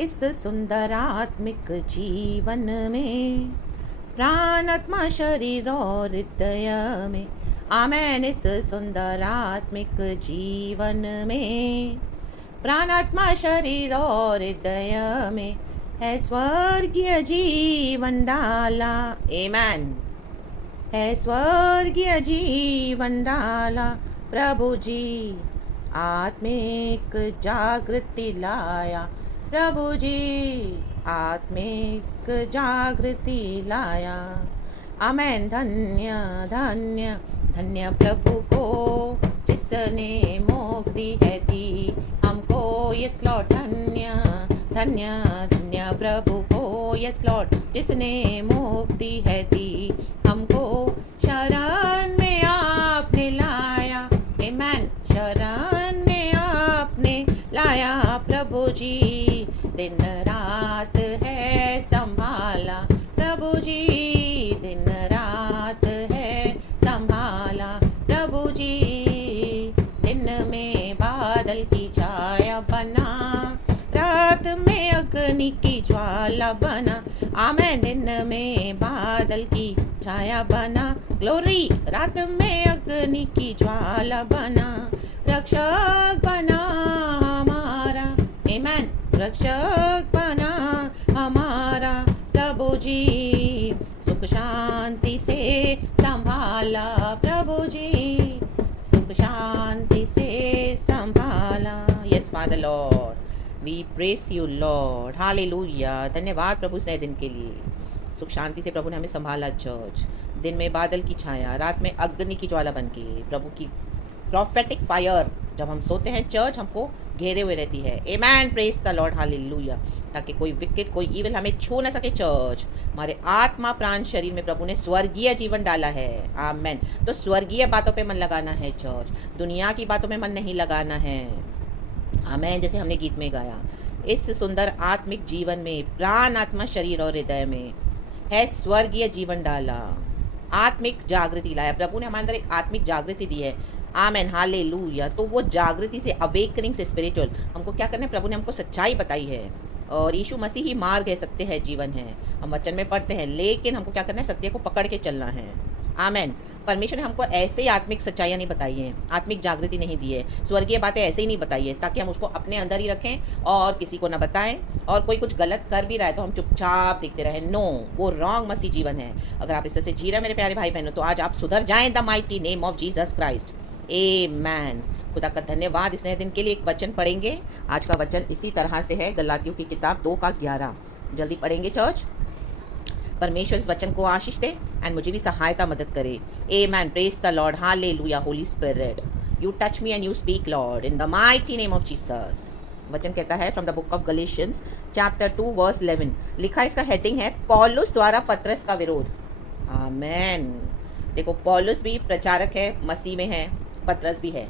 इस सुंदरात्मिक जीवन में, प्राण आत्मा शरीर और हृदय में। आमेन। इस सुंदरात्मिक जीवन में, प्राण आत्मा शरीर और हृदय में है स्वर्गीय जीवन डाला। आमेन। है स्वर्गीय जीवन डाला प्रभु जी, आत्मिक जागृति लाया प्रभु जी, आत्मिक जागृति लाया। आमेन। धन्य धन्य धन्य प्रभु को, जिसने मुक्ति है दी हमको। Yes Lord. धन्य धन्य धन्य प्रभु को, यस लॉर्ड, जिसने मुक्ति है दी हमको। शरण में आपने लाया। आमेन। शरण में आपने लाया प्रभु जी, दिन रात है संभाला प्रभु जी, दिन रात है संभाला प्रभु जी। दिन में बादल की छाया बना, रात में अग्नि की ज्वाला बना। आमेन। दिन में बादल की छाया बना, ग्लोरी। रात में अग्नि की ज्वाला बना, रक्षक बना हमारा। आमेन। रक्षक बना हमारा प्रभु जी, सुख शांति से संभाला प्रभु जी, सुख शांति से संभाला। Yes father lord, we praise you lord. Hallelujah. धन्यवाद प्रभु इस नए दिन के लिए। सुख शांति से प्रभु ने हमें संभाला चर्च। दिन में बादल की छाया, रात में अग्नि की ज्वाला बन के प्रभु की प्रॉफेटिक फायर जब हम सोते हैं चर्च हमको घेरे हुए रहती है। Amen. Praise the Lord. Hallelujah. ताकि कोई विकेट, कोई इविल हमें छू न सके चर्च। हमारे आत्मा प्राण शरीर में प्रभु ने स्वर्गीय जीवन डाला है। आमेन। तो स्वर्गीय बातों पे मन लगाना है चर्च, दुनिया की बातों में मन नहीं लगाना है। आमेन। जैसे हमने गीत में गाया, इस सुंदर आत्मिक जीवन में, प्राण आत्मा शरीर और हृदय में है स्वर्गीय जीवन डाला, आत्मिक जागृति लाया। प्रभु ने हमारे अंदर एक आत्मिक जागृति दी है। आमेन। हालेलुया। तो वो जागृति से, अवेकनिंग से स्पिरिचुअल, हमको क्या करना है? प्रभु ने हमको सच्चाई बताई है और यीशु मसीह ही मार्ग है, सत्य है, जीवन है। हम वचन में पढ़ते हैं, लेकिन हमको क्या करना है? सत्य को पकड़ के चलना है। आमेन। परमेश्वर ने हमको ऐसे ही आत्मिक सच्चाइयाँ नहीं बताई हैं, आत्मिक जागृति नहीं दी है, स्वर्गीय बातें ऐसे ही नहीं बताई है ताकि हम उसको अपने अंदर ही रखें और किसी को ना बताएं। और कोई कुछ गलत कर भी रहा है तो हम चुपचाप देखते रहें। नो, वो रॉन्ग मसीह जीवन है। अगर आप इस तरह से जी रहे हैं मेरे प्यारे भाई बहनों, तो आज आप सुधर जाएं the mighty name of Jesus Christ. Amen. खुदा का धन्यवाद इस नए दिन के लिए। एक वचन पढ़ेंगे। आज का वचन इसी तरह से है, गलातियों की किताब 2:11। जल्दी पढ़ेंगे चर्च। परमेश्वर इस वचन को आशीष दे एंड मुझे भी सहायता मदद करे। Amen. Praise the Lord. Hallelujah. Holy Spirit, you touch me and you speak Lord in the mighty name of Jesus. वचन कहता है from the book of Galatians chapter 2 verse 11। लिखा, इसका हेडिंग है पौलुस द्वारा पतरस का विरोध। आमेन। देखो, पौलुस भी प्रचारक है, मसीह में है, पतरस भी है,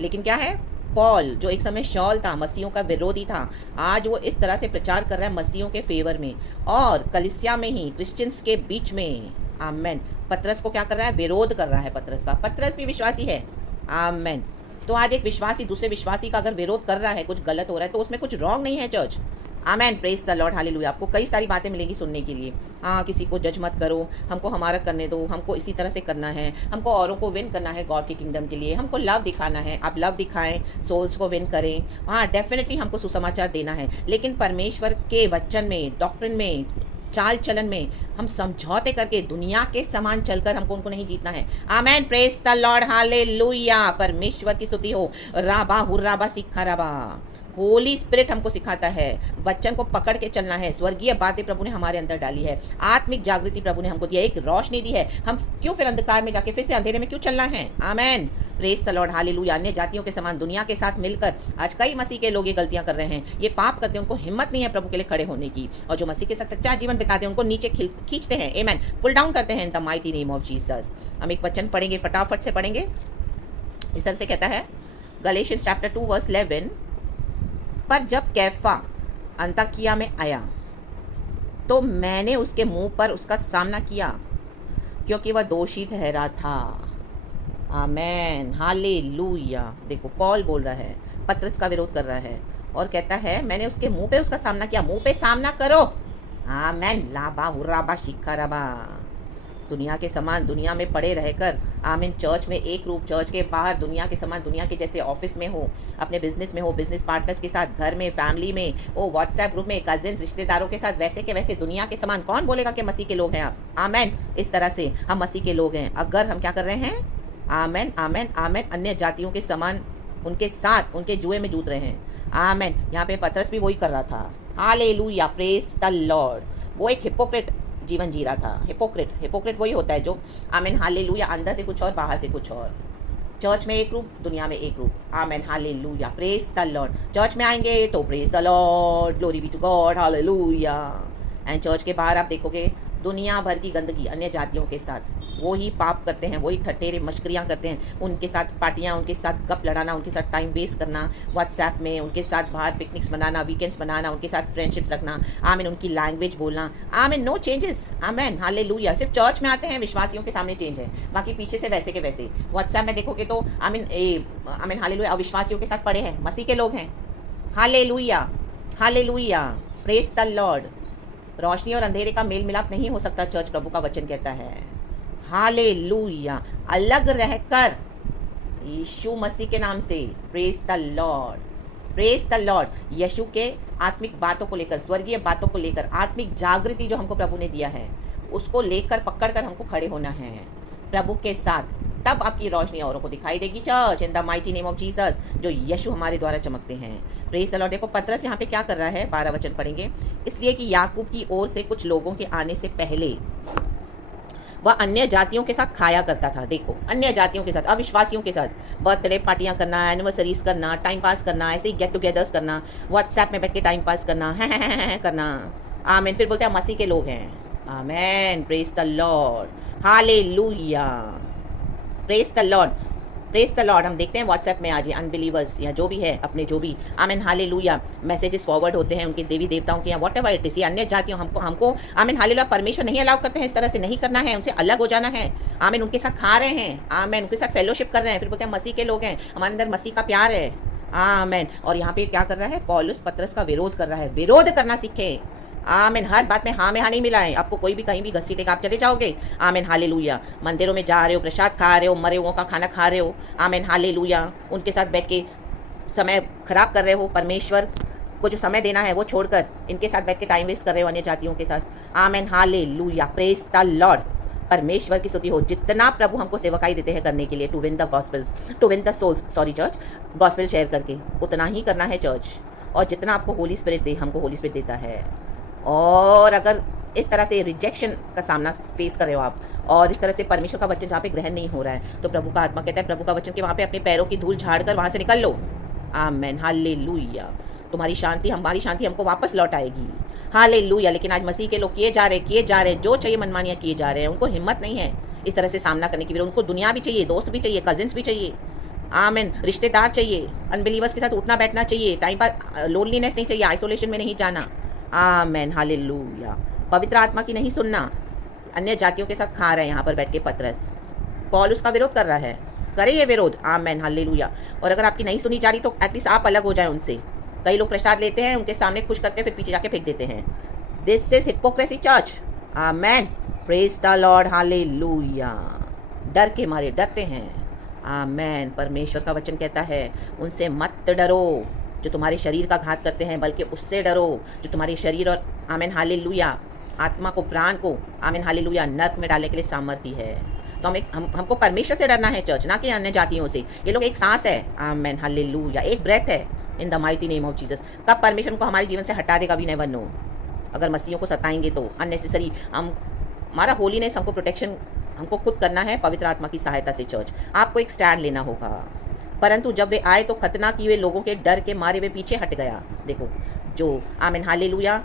लेकिन क्या है? पॉल जो एक समय शॉल था, मसीहों का विरोधी था, आज वो इस तरह से प्रचार कर रहा है मसीहों के फेवर में और कलीसिया में ही, क्रिश्चियंस के बीच में। आमेन। पतरस को क्या कर रहा है? विरोध कर रहा है पतरस का। पतरस भी विश्वासी है। आमेन। तो आज एक विश्वासी दूसरे विश्वासी का अगर विरोध कर रहा है, कुछ गलत हो रहा है, तो उसमें कुछ रॉन्ग नहीं है church. Amen. Praise the Lord. Hallelujah. आपको कई सारी बातें मिलेंगी सुनने के लिए। हाँ, किसी को जज मत करो, हमको हमारा करने दो, हमको इसी तरह से करना है, हमको औरों को विन करना है गॉड की किंगडम के लिए, हमको लव दिखाना है। आप लव दिखाएं, सोल्स को विन करें। हाँ, डेफिनेटली हमको सुसमाचार देना है, लेकिन परमेश्वर के वचन में, डॉक्ट्रिन में, चाल चलन में हम समझौते करके दुनिया के समान चलकर हमको उनको नहीं जीतना है। Amen. Praise the Lord. Hallelujah. परमेश्वर की स्तुति हो। राबा हुर्राबा सिखा राबा। होली स्पिरिट हमको सिखाता है, वचन को पकड़ के चलना है। स्वर्गीय बातें प्रभु ने हमारे अंदर डाली है, आत्मिक जागृति प्रभु ने हमको दिया, एक रोशनी दी है। हम क्यों फिर अंधकार में जाके फिर से अंधेरे में क्यों चलना है? Amen. Praise the Lord. Hallelujah. अन्य जातियों के समान दुनिया के साथ मिलकर आज कई मसीह के लोग ये गलतियां कर रहे हैं, ये पाप करते हैं, उनको हिम्मत नहीं है प्रभु के लिए खड़े होने की। और जो मसीह के साथ सच्चा जीवन बिताते हैं उनको नीचे खींचते हैं। आमेन। पुल डाउन करते हैं इन the mighty name of Jesus. हम एक वचन पढ़ेंगे, फटाफट से पढ़ेंगे। इस तरह से कहता है गलेशियंस चैप्टर 2 वर्स 11। पर जब कैफा अंताकिया में आया तो मैंने उसके मुंह पर उसका सामना किया, क्योंकि वह दोषी ठहरा था। आमेन। हालेलुया। देखो, पॉल बोल रहा है, पतरस का विरोध कर रहा है। और कहता है मैंने उसके मुंह पे उसका सामना किया। मुंह पे सामना करो। आमेन। लाबा हुराबा शिखरबा। दुनिया के समान दुनिया में पड़े रहकर, आमीन, चर्च में एक रूप, चर्च के बाहर दुनिया के समान, दुनिया के जैसे ऑफिस में हो, अपने बिजनेस में हो, बिजनेस पार्टनर्स के साथ, घर में, फैमिली में, ओ व्हाट्सएप ग्रुप में, कजिन्स, रिश्तेदारों के साथ, वैसे के वैसे दुनिया के समान। कौन बोलेगा कि मसीह के लोग हैं आप? आमेन। इस तरह से हम मसीह के लोग हैं अगर हम क्या कर रहे हैं? आमेन, आमेन, आमेन। अन्य जातियों के समान उनके साथ उनके जुए में जूत रहे हैं। आमेन। यहाँ पे पतरस भी वही कर रहा था। Hallelujah, praise the Lord. वो एक हिपोक्रेट जीवन जी रहा था। हिपोक्रेट वही होता है जो, आमेन, हालेलुया, अंदर से कुछ और बाहर से कुछ और। चर्च में एक रूप, दुनिया में एक रूप। Amen, hallelujah, praise the Lord. Church में आएंगे तो praise the Lord, glory be to God, hallelujah. And church के बाहर आप देखोगे दुनिया भर की गंदगी अन्य जातियों के साथ, वो ही पाप करते हैं, वही ठठेरे मश्करियाँ करते हैं, उनके साथ पार्टियाँ, उनके साथ गप लड़ाना, उनके साथ टाइम वेस्ट करना व्हाट्सएप में, उनके साथ बाहर पिकनिक्स मनाना, वीकेंड्स मनाना, उनके साथ फ्रेंडशिप्स रखना। आमीन। उनकी लैंग्वेज बोलना। Amen. No changes. Amen, hallelujah. सिर्फ चर्च में आते हैं, विश्वासियों के सामने चेंज है, बाकी पीछे से वैसे के वैसे। व्हाट्सएप में देखोगे तो आमीन, आमीन, हालेलुया, अविश्वासियों के साथ पड़े हैं, मसीह के लोग हैं। Hallelujah, hallelujah, praise the Lord. रोशनी और अंधेरे का मेल मिलाप नहीं हो सकता, चर्च प्रभु का वचन कहता है। हालेलुया। अलग रहकर यीशु मसीह के नाम से, praise the Lord, praise the Lord. यीशु के आत्मिक बातों को लेकर, स्वर्गीय बातों को लेकर, आत्मिक जागृति जो हमको प्रभु ने दिया है उसको लेकर पकड़कर हमको खड़े होना है प्रभु के साथ। तब आपकी रोशनी औरों को दिखाई देगी। Church, in the mighty name of Jesus, जो यीशु हमारे द्वारा चमकते हैं। Praise the Lord. देखो पतरस यहाँ पे क्या कर रहा है, 12 वचन पढ़ेंगे। इसलिए कि याकूब की ओर से कुछ लोगों के आने से पहले वह अन्य जातियों के साथ खाया करता था। देखो, अन्य जातियों के साथ, अविश्वासियों के साथ बर्थडे पार्टियां करना, एनिवर्सरीज करना, टाइम पास करना, ऐसे ही गेट टुगेदर्स करना, व्हाट्सएप में बैठ के टाइम पास करना, है करना। आमीन। फिर बोलते हैं मसीह के लोग हैं। आमीन, praise the Lord, hallelujah, praise the Lord, praise the Lord. हम देखते हैं व्हाट्सएप में आज ये अनबिलीवर्स या जो भी है, अपने जो भी, आमीन, हालेलुया, मैसेजेस फॉरवर्ड होते हैं उनके देवी देवताओं के या वॉट एवर इट इज, ये अन्य जातियों हमको आमीन, हालेलुया, परमेश्वर नहीं अलाउ करते हैं, इस तरह से नहीं करना है, उनसे अलग हो जाना है। आमीन। उनके साथ खा रहे हैं, आमीन, उनके साथ फेलोशिप कर रहे हैं, फिर बोलते हैं मसीह के लोग हैं, हमारे अंदर मसीह का प्यार है। आमीन। और यहाँ पे क्या कर रहा है? पौलुस पतरस का विरोध कर रहा है। विरोध करना सीखे। आमीन। हर बात में हाँ में हाँ नहीं मिलाएं। आपको कोई भी कहीं भी घसीटे का आप चले जाओगे। आमीन, हालेलुया। मंदिरों में जा रहे हो, प्रसाद खा रहे हो, मरे हुओं का खाना खा रहे हो, आमीन, हालेलुया, उनके साथ बैठ के समय खराब कर रहे हो। परमेश्वर को जो समय देना है वो छोड़कर इनके साथ बैठ के टाइम वेस्ट कर रहे हो अन्य जातियों के साथ। आमीन, हालेलुया, प्रेज द लॉर्ड। परमेश्वर की स्तुति हो। जितना प्रभु हमको सेवकाई देते हैं करने के लिए, to win the gospels, to win the souls, sorry church, gospel share करके, उतना ही करना है चर्च। और जितना आपको होली स्पिरिट दे, हमको होली स्पिरिट देता है। और अगर इस तरह से रिजेक्शन का सामना फेस कर रहे हो आप, और इस तरह से परमेश्वर का वचन जहाँ पे ग्रहण नहीं हो रहा है, तो प्रभु का आत्मा कहता है प्रभु का वचन के वहाँ पे अपने पैरों की धूल झाड़ कर वहाँ से निकल लो। आमेन, हालेलुया। तुम्हारी शांति, हमारी शांति हमको वापस लौट आएगी। हालेलुया। लेकिन आज मसीह के लोग किए जा रहे, जो चाहिए मनमानियाँ किए जा रहे हैं। उनको हिम्मत नहीं है इस तरह से सामना करने की। उनको दुनिया भी चाहिए, दोस्त भी चाहिए, कजिन्स भी चाहिए, आमीन, रिश्तेदार चाहिए, अनबिलीवर्स के साथ उठना बैठना चाहिए, टाइम पर लोनलीनेस नहीं चाहिए, आइसोलेशन में नहीं जाना। आमेन, हालेलुया। पवित्र आत्मा की नहीं सुनना। अन्य जातियों के साथ खा रहे हैं यहाँ पर बैठ के पतरस। पौल उसका विरोध कर रहा है, करे ये विरोध। आमेन, हालेलुया। और अगर आपकी नहीं सुनी जा रही तो एटलीस्ट आप अलग हो जाए उनसे। कई लोग प्रसाद लेते हैं, उनके सामने खुश करते हैं, फिर पीछे जाके फेंक देते हैं। This is hypocrisy church. Amen, praise the Lord, hallelujah. डर के मारे डरते हैं। आमेन। परमेश्वर का वचन कहता है उनसे मत डरो जो तुम्हारे शरीर का घात करते हैं, बल्कि उससे डरो जो तुम्हारे शरीर और, आमीन, हालेलुया, आत्मा को, प्राण को, आमीन, हालेलुया, नर्क में डालने के लिए सामर्थ्य है। तो हमको परमेश्वर से डरना है चर्च, ना कि अन्य जातियों से। ये लोग एक सांस है। आमीन, हालेलुया, एक ब्रेथ है। इन the mighty name of Jesus. कब परमेश्वर को हमारे जीवन से हटा देगा, वी नेवर नो। अगर मसीहों को सताएंगे तो अननेसेसरी हमारा होलीनेस, हमको प्रोटेक्शन हमको खुद करना है पवित्र आत्मा की सहायता से। चर्च, आपको एक स्टैंड लेना होगा। परंतु जब वे आए तो खतना किए हुए लोगों के डर के मारे वे पीछे हट गया। देखो, जो, आमीन, हालेलुया,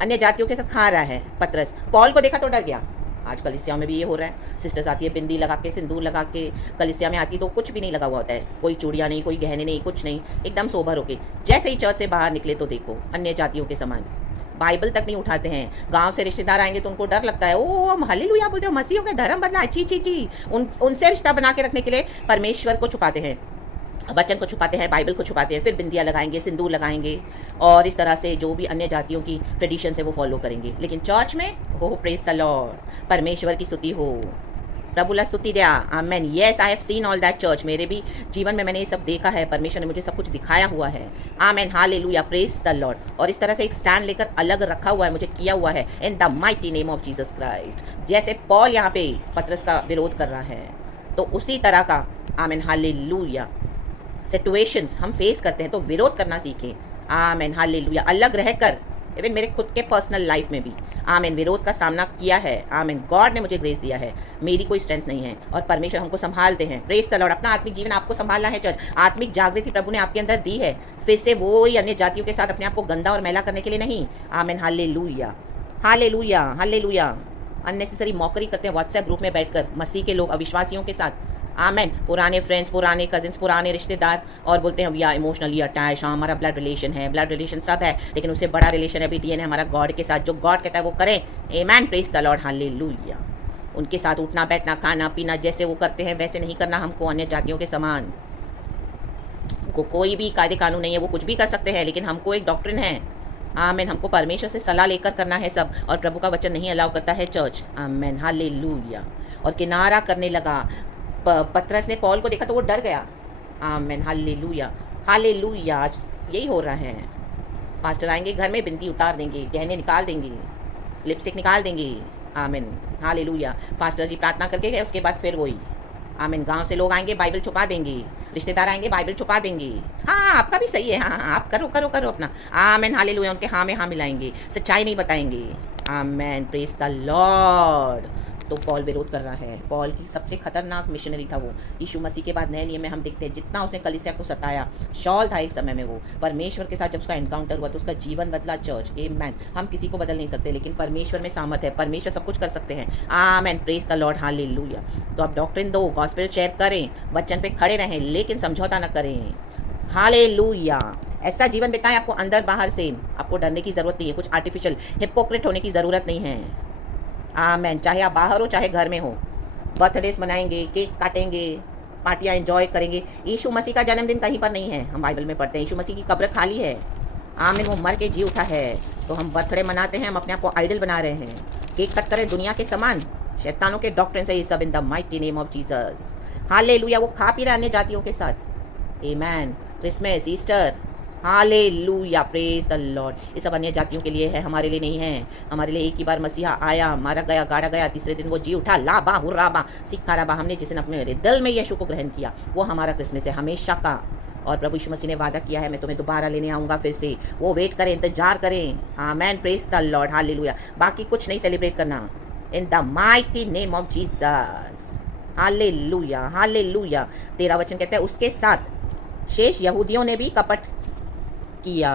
अन्य जातियों के साथ खा रहा है पतरस, पॉल को देखा तो डर गया। आज कलीसिया में भी ये हो रहा है। सिस्टर्स आती है बिंदी लगा के, सिंदूर लगा के, कलीसिया में आती तो कुछ भी नहीं लगा हुआ होता है, कोई चूड़ियाँ नहीं, कोई गहने नहीं, कुछ नहीं, एकदम सोबर होके। जैसे ही चर्च से बाहर निकले तो देखो अन्य जातियों के समान, बाइबल तक नहीं उठाते हैं। गांव से रिश्तेदार आएंगे तो उनको डर लगता है, ओ हम हालेलुया बोलते हो, मसीहों का धर्म बदला है, छी छी छी। उनसे रिश्ता बना के रखने के लिए परमेश्वर को छुपाते हैं। वचन को छुपाते हैं, बाइबल को छुपाते हैं, फिर बिंदिया लगाएंगे, सिंदूर लगाएंगे और इस तरह से जो भी अन्य जातियों की ट्रेडिशन है वो फॉलो करेंगे। लेकिन चर्च में हो प्रेज द लॉर्ड, परमेश्वर की स्तुति हो, प्रभुला स्तुति दिया। Amen. Yes, I have seen all that church. मेरे भी जीवन में मैंने ये सब देखा है, परमेश्वर ने मुझे सब कुछ दिखाया हुआ है। Amen, hallelujah, praise the Lord. और इस तरह से एक स्टैंड लेकर अलग रखा हुआ है, मुझे किया हुआ है, इन the mighty name of Jesus Christ. जैसे पॉल यहाँ पे पतरस का विरोध कर रहा है, तो उसी तरह का आमेन हालेलुया सिचुएशंस हम फेस करते हैं तो विरोध करना सीखें। Amen hallelujah. अलग रहकर इवन मेरे खुद के पर्सनल लाइफ में भी आमेन विरोध का सामना किया है। आमेन, गॉड ने मुझे ग्रेस दिया है, मेरी कोई स्ट्रेंथ नहीं है और परमेश्वर हमको संभालते हैं। Praise the Lord. अपना आत्मिक जीवन आपको संभालना है चर्च। आत्मिक जागृति प्रभु ने आपके अंदर दी है, फिर से वो ही अन्य जातियों के साथ अपने आप को गंदा और मैला करने के लिए नहीं। Amen hallelujah, hallelujah, hallelujah. Unnecessary mockery करते हैं व्हाट्सएप ग्रुप में बैठकर मसीह के लोग अविश्वासियों के साथ। आमेन, पुराने फ्रेंड्स, पुराने कजिन्स, पुराने रिश्तेदार, और बोलते हैं वी आर इमोशनली अटैच। हाँ, हमारा ब्लड रिलेशन है, ब्लड रिलेशन सब है, लेकिन उससे बड़ा रिलेशन है बीटीएन है हमारा गॉड के साथ। जो गॉड कहता है वो करें। आमेन, प्रेज द लॉर्ड, हालेलुया। उनके साथ उठना बैठना खाना पीना जैसे वो करते हैं वैसे नहीं करना हमको, अन्य जातियों के समान। उनको कोई भी कायदे कानून नहीं है, वो कुछ भी कर सकते हैं, लेकिन हमको एक डॉक्ट्रिन है। आमेन, हमको परमेश्वर से सलाह लेकर करना है सब, और प्रभु का वचन नहीं अलाउ करता है चर्च। Amen hallelujah. और किनारा करने लगा। पतरस ने पौल को देखा तो वो डर गया। Amen hallelujah, hallelujah. आज यही हो रहा है। पास्टर आएंगे घर में, बिंदी उतार देंगे, गहने निकाल देंगे, लिपस्टिक निकाल देंगे। Amen hallelujah. पास्टर जी प्रार्थना करके गए, उसके बाद फिर वही। आमेन, गांव से लोग आएंगे, बाइबल छुपा देंगे, रिश्तेदार आएंगे, बाइबल छुपा देंगे। हाँ, आपका भी सही है, हाँ आप करो करो करो अपना। Amen hallelujah. उनके हाँ में हाँ मिलाएंगे, सच्चाई नहीं बताएंगे। आमेन, प्रेज द लॉर्ड। तो पॉल विरोध कर रहा है। पॉल की सबसे खतरनाक मिशनरी था वो। यीशु मसीह के बाद नए नियम में हम देखते हैं जितना उसने कलीसिया को सताया। शॉल था एक समय में वो, परमेश्वर के साथ जब उसका एनकाउंटर हुआ तो उसका जीवन बदला चर्च। आमेन। हम किसी को बदल नहीं सकते, लेकिन परमेश्वर में सामर्थ है, परमेश्वर सब कुछ कर सकते हैं। आमेन, प्रेज द लॉर्ड, हालेलुया। तो आप डॉक्ट्रिन दो, गॉस्पेल शेयर करें, वचन पे खड़े रहें, लेकिन समझौता न करें। हालेलुया। ऐसा जीवन बिताएं आपको अंदर बाहर से, आपको डरने की ज़रूरत नहीं है, कुछ आर्टिफिशियल हिपोक्रेट होने की ज़रूरत नहीं है। आमेन, चाहे आप बाहर हो चाहे घर में हो, बर्थडेज मनाएंगे, केक काटेंगे, पार्टियाँ एंजॉय करेंगे। यीशु मसीह का जन्मदिन कहीं पर नहीं है, हम बाइबल में पढ़ते हैं यीशु मसीह की कब्र खाली है। आमीन, वो मर के जी उठा है। तो हम बर्थडे मनाते हैं, हम अपने आप को आइडल बना रहे हैं, केक कट करें दुनिया के समान, शैतानों के डॉक्ट्रिन से ये सब, in the mighty name of Jesus. Hallelujah. वो खा पी रहे अन्य जातियों के साथ। Amen. Christmas, Easter, hallelujah, praise the Lord. ये सब अन्य जातियों के लिए है, हमारे लिए नहीं है। हमारे लिए एक ही बार मसीहा आया, मारा गया, गाड़ा गया, तीसरे दिन वो जी उठा, लाबा हुर्राबा सिक्खाराबा। हमने जिस दिन अपने दिल में यीशु को ग्रहण किया, वो हमारा क्रिसमस है हमेशा का। और प्रभु यीशु मसीह ने वादा किया है, मैं तुम्हें दोबारा लेने आऊँगा फिर से। वो वेट करें, इंतजार करें। आमेन, प्रेज द लॉर्ड, हालेलुया। बाकी कुछ नहीं सेलिब्रेट करना, इन the mighty name of Jesus. Hallelujah, hallelujah. 13 वचन कहता है, उसके साथ शेष यहूदियों ने भी कपट किया,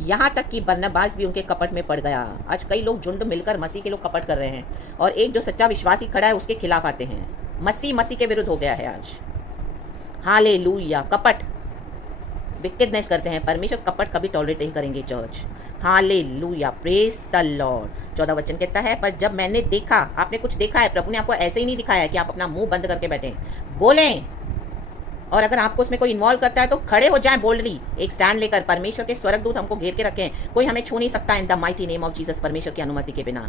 यहाँ तक कि बरनबास भी उनके कपट में पड़ गया। आज कई लोग झुंड मिलकर मसीह के लोग कपट कर रहे हैं, और एक जो सच्चा विश्वासी खड़ा है उसके खिलाफ आते हैं। मसीह के विरुद्ध हो गया है आज। हालेलुया। कपट, विकेडनेस करते हैं, परमेश्वर कपट कभी टॉलरेट नहीं करेंगे church. Hallelujah, praise the Lord. 14 वचन कहता है, पर जब मैंने देखा, आपने कुछ देखा है, प्रभु ने आपको ऐसे ही नहीं दिखाया है कि आप अपना मुंह बंद करके बैठें, बोलें। और अगर आपको उसमें कोई इन्वॉल्व करता है तो खड़े हो जाएं बोल्डली, एक स्टैंड लेकर। परमेश्वर के स्वर्गदूत हमको घेर के रखें, कोई हमें छू नहीं सकता इन the mighty name of Jesus, परमेश्वर की अनुमति के बिना।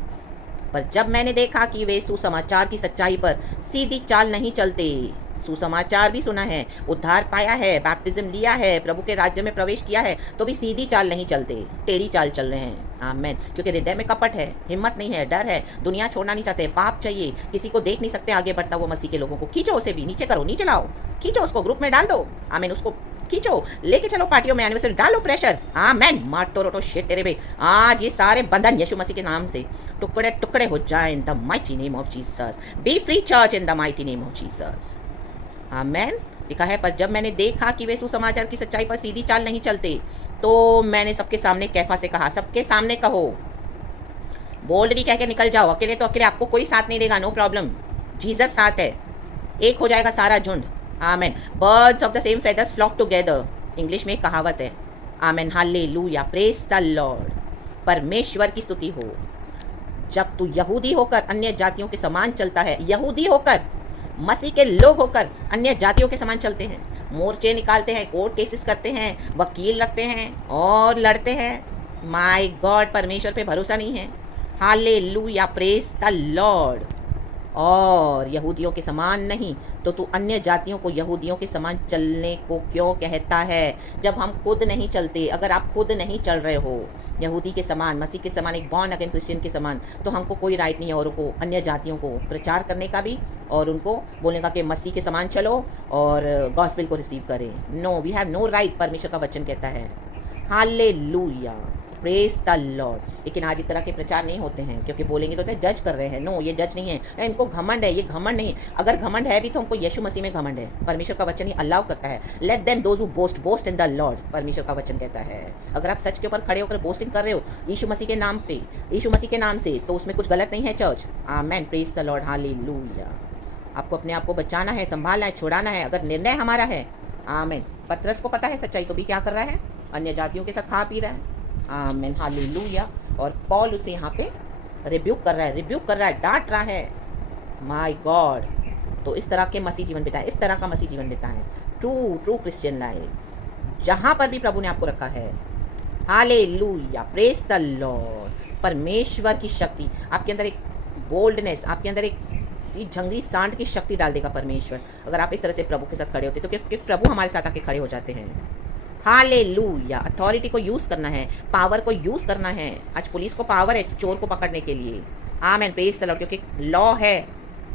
पर जब मैंने देखा कि वे सुसमाचार की सच्चाई पर सीधी चाल नहीं चलते, सुसमाचार भी सुना है, उद्धार पाया है, बैप्टिज्म लिया है, प्रभु के राज्य में प्रवेश किया है, तो भी सीधी चाल नहीं चलते, टेढ़ी चाल चल रहे हैं। आमेन। क्योंकि हृदय में कपट है, हिम्मत नहीं है, डर है, दुनिया छोड़ना नहीं चाहते, पाप चाहिए, किसी को देख नहीं सकते आगे बढ़ता हुआ मसीह के लोगों को। खींचो उसे भी, नीचे करो, नीचे लाओ, खींचो उसको, ग्रुप में डाल दो। आमेन। उसको खींचो, लेके चलो पार्टियों में, एनिवर्सरी, डालो प्रेशर। आमेन। माटो रोटो शिट तेरे बे। आज ये सारे बंधन यीशु मसीह के नाम से टुकड़े टुकड़े हो जाए in the mighty name of Jesus. Be free church in the mighty name of Jesus. Amen. लिखा है, पर जब मैंने देखा कि वे सुसमाचार की सच्चाई पर सीधी चाल नहीं चलते, तो मैंने सबके सामने कैफा से कहा, सबके सामने कहो, बोल्डली कह के निकल जाओ। अकेले तो अकेले आपको कोई साथ नहीं देगा, नो प्रॉब्लम, जीसस साथ है, एक हो जाएगा सारा झुंड। Amen. Birds of the same feathers flock together, English में एक कहावत है। Amen, hallelujah, praise the Lord. परमेश्वर की स्तुति हो। जब तू यहूदी होकर अन्य जातियों के समान चलता है, यहूदी होकर, मसीह के लोग होकर अन्य जातियों के समान चलते हैं, मोर्चे निकालते हैं, कोर्ट केसेस करते हैं, वकील रखते हैं और लड़ते हैं। माय गॉड, परमेश्वर पे भरोसा नहीं है। Hallelujah, praise the Lord. और यहूदियों के समान नहीं तो तू अन्य जातियों को यहूदियों के समान चलने को क्यों कहता है? जब हम खुद नहीं चलते, अगर आप खुद नहीं चल रहे हो यहूदी के समान, मसीह के समान, एक बॉर्न अगेन क्रिश्चियन के समान, तो हमको कोई राइट नहीं है और उनको अन्य जातियों को प्रचार करने का भी और उनको बोलने का कि मसीह के समान चलो और गॉस्पेल को रिसीव करें। No, we have no right, परमेश्वर का वचन कहता है। Hallelujah, praise the Lord. लेकिन आज इस तरह के प्रचार नहीं होते हैं क्योंकि बोलेंगे तो जज कर रहे हैं। नो, ये जज नहीं है, इनको घमंड है, ये घमंड नहीं। अगर घमंड है भी तो हमको यीशु मसीह में घमंड है। परमेश्वर का वचन ही अलाउ करता है। Let them those who boast boast in the Lord, परमेश्वर का वचन कहता है। अगर आप सच के ऊपर खड़े होकर बोस्टिंग कर रहे हो यीशु मसीह के नाम पे, यीशु मसीह के नाम से, तो उसमें कुछ गलत नहीं है church. Amen, praise the Lord, hallelujah. आपको अपने आप को बचाना है, संभालना है, छुड़ाना है, अगर निर्णय हमारा है। आमेन। पतरस को पता है सच्चाई, तो भी क्या कर रहा है? अन्य जातियों के साथ खा पी रहा है। Amen, hallelujah. और पॉल उसे यहाँ पे रिब्यूक कर रहा है, डांट रहा है। My God. तो इस तरह के मसीह जीवन बिताएं, इस तरह का मसीह जीवन बिताएं, ट्रू क्रिश्चियन लाइफ, जहाँ पर भी प्रभु ने आपको रखा है। Hallelujah, praise the Lord. परमेश्वर की शक्ति आपके अंदर, एक बोल्डनेस आपके अंदर, एक जंगली सांड की शक्ति डाल देगा परमेश्वर, अगर आप इस तरह से प्रभु के साथ खड़े होते तो, क्योंकि प्रभु हमारे साथ आके खड़े हो जाते हैं। हालेलुया। अथॉरिटी को यूज़ करना है, पावर को यूज़ करना है। आज पुलिस को पावर है चोर को पकड़ने के लिए। आमेन, प्रेज द लॉर्ड। क्योंकि लॉ है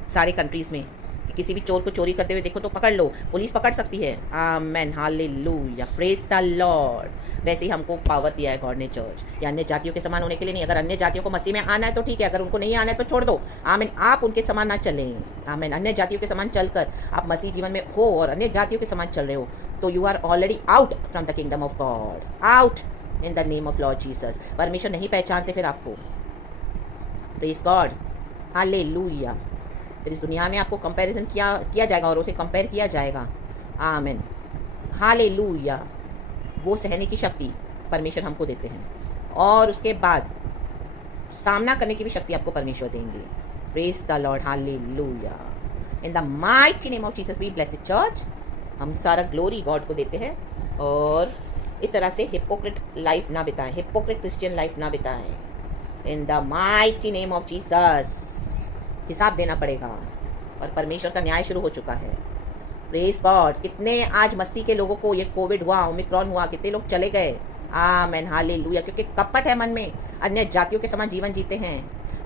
सारे कंट्रीज़ में कि किसी भी चोर को चोरी करते हुए देखो तो पकड़ लो, पुलिस पकड़ सकती है। Amen, hallelujah, praise the Lord. वैसे ही हमको पावर दिया है गॉड ने चर्च, या अन्य जातियों के समान होने के लिए नहीं। अगर अन्य जातियों को मसीह में आना है तो ठीक है, अगर उनको नहीं आना है तो छोड़ दो। आमीन, आप उनके समान ना चलें। आमीन, अन्य जातियों के समान चलकर आप मसीह जीवन में हो और अन्य जातियों के समान चल रहे हो तो you are already out from the kingdom of God, out in the name of Lord Jesus. परमेश्वर नहीं पहचानते फिर आपको। Praise God, hallelujah. फिर इस दुनिया में आपको कंपैरिजन किया जाएगा और उसे कंपेयर किया जाएगा। आमीन, हालेलुया। वो सहने की शक्ति परमेश्वर हमको देते हैं और उसके बाद सामना करने की भी शक्ति आपको परमेश्वर देंगे। Praise the Lord, hallelujah. In the mighty name of Jesus we blessed church. हम सारा ग्लोरी गॉड को देते हैं और इस तरह से हिपोक्रेट लाइफ ना बिताएं, हिपोक्रेट क्रिश्चियन लाइफ ना बिताएं। इन the mighty name of Jesus हिसाब देना पड़ेगा और परमेश्वर का न्याय शुरू हो चुका है। Praise God. कितने आज मसीह के लोगों को ये कोविड हुआ, ओमिक्रॉन हुआ, कितने लोग चले गए। आमेन, हालेलुया। क्योंकि कपट है मन में, अन्य जातियों के समान जीवन जीते हैं।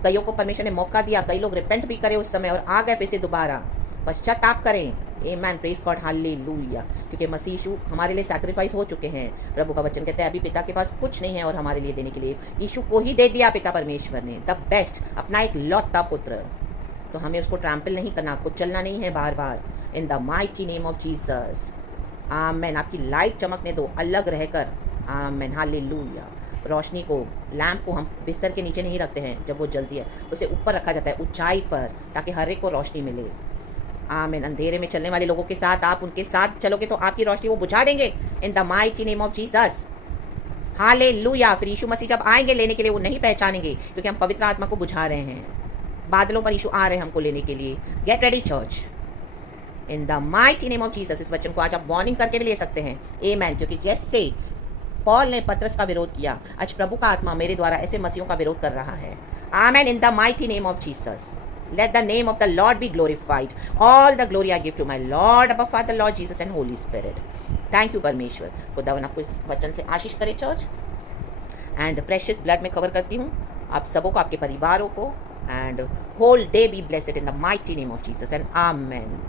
कईयों को परमेश्वर ने मौका दिया, कई लोग रिपेंट भी करे उस समय और आ गए फिर से दोबारा। पश्चाताप करें। आमेन, प्रेज गॉड, हालेलुया। क्योंकि मसीह यीशु हमारे लिए सैक्रिफाइस हो चुके हैं। प्रभु का वचन कहता है अभी पिता के पास कुछ नहीं है और हमारे लिए देने के लिए यीशु को ही दे दिया पिता परमेश्वर ने, द बेस्ट, अपना एक लौता पुत्र। तो हमें उसको ट्रैम्पल नहीं करना, आपको चलना नहीं है बार बार। In the mighty name of Jesus. Amen. आपकी लाइट चमकने दो अलग रहकर। आमेन, हालेलुया। रोशनी को, लैंप को हम बिस्तर के नीचे नहीं रखते हैं जब वो जलती है, उसे ऊपर रखा जाता है ऊंचाई पर, ताकि हर एक को रोशनी मिले। आमेन। अंधेरे में चलने वाले लोगों के साथ आप उनके साथ चलोगे तो आपकी रोशनी वो बुझा देंगे। इन the mighty name of Jesus, hallelujah. फिर यीशु मसीह जब आएंगे लेने के लिए वो नहीं पहचानेंगे क्योंकि हम पवित्र आत्मा को बुझा रहे हैं। बादलों पर यीशु आ रहे हैं हमको लेने के लिए। Get ready church, in the mighty name of Jesus. इस वचन को आज आप वार्निंग करके भी ले सकते हैं। आमेन। क्योंकि जैसे पॉल ने पतरस का विरोध किया, आज प्रभु का आत्मा मेरे द्वारा ऐसे मसीहों का विरोध कर रहा है। Amen, in the mighty name of Jesus. Let the name of the Lord be glorified. All the glory I give to my Lord, above Father, Lord Jesus and Holy Spirit. Thank you परमेश्वर। खुदावन आपको इस वचन से आशीष करे church. And precious blood में cover करती हूँ आप सबों को, आपके परिवारों को। And whole day be blessed in the mighty name of Jesus and amen.